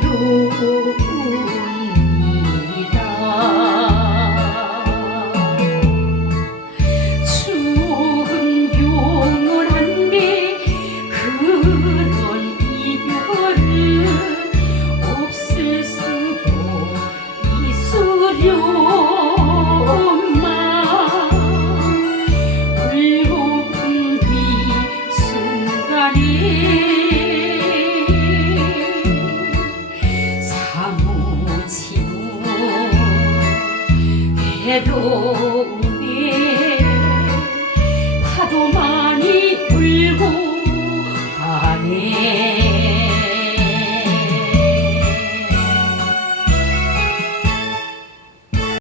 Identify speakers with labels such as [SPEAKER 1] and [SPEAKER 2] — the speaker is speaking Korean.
[SPEAKER 1] Pedro. 외로